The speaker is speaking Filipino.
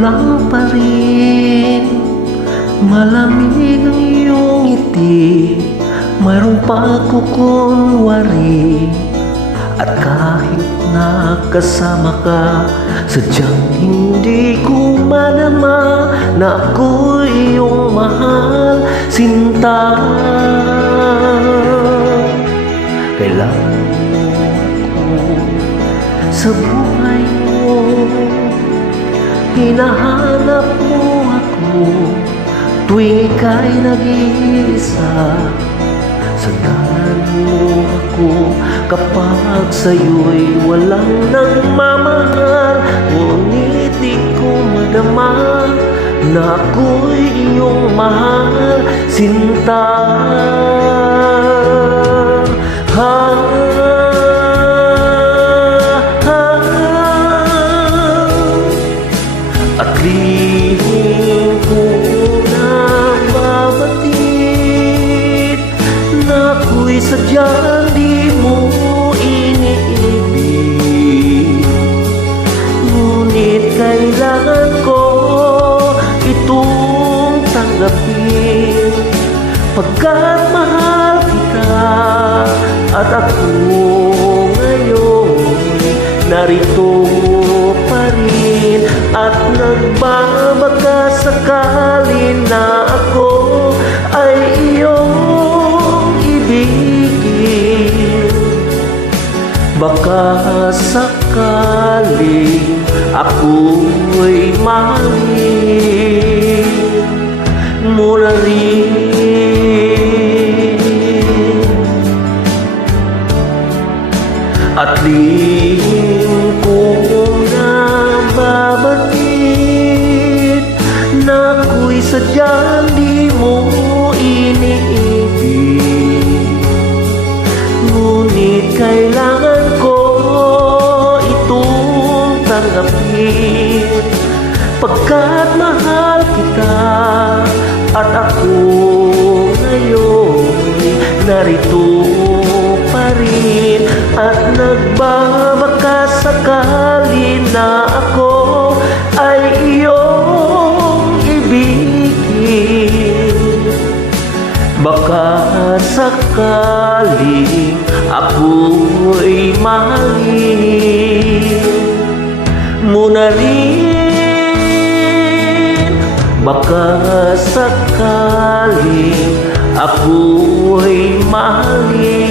lang pa rin. Malamig ang iyong ngiti, mayroong pagkukunwari. At kahit nakasama ka, sadyang hindi ko madama na ako'y iyong mahal, sinta. Kailangan mo ako sa buhay mo, hinahanap mo ako tuwing ika'y nag-iisa. Sandalan mo ako kapag sa'yo'y walang nagmamahal, ngunit di ko madama na ako'y iyong mahal, sinta. At lihim ko nababatid na ako'y sadyang di mo iniibig, ngunit kailangan ko itong tanggapin, pagkat mahal kita. At ako ngayon narito pa rin, at nagbabaka sakali na ako ay iyong ibigin. Baka sakaling ako'y mahalin mo na rin. At lihim kong nababatid na ako'y sadyang di mo iniibig, ngunit kailangan ko itong tanggapin, pagkat mahal kita. At ako ngayon narito pa rin, at nagbabaka sakali na ako ay iyong ibigin. Baka sakaling ako'y mahalin mo na rin. Baka sakaling ako'y mahalin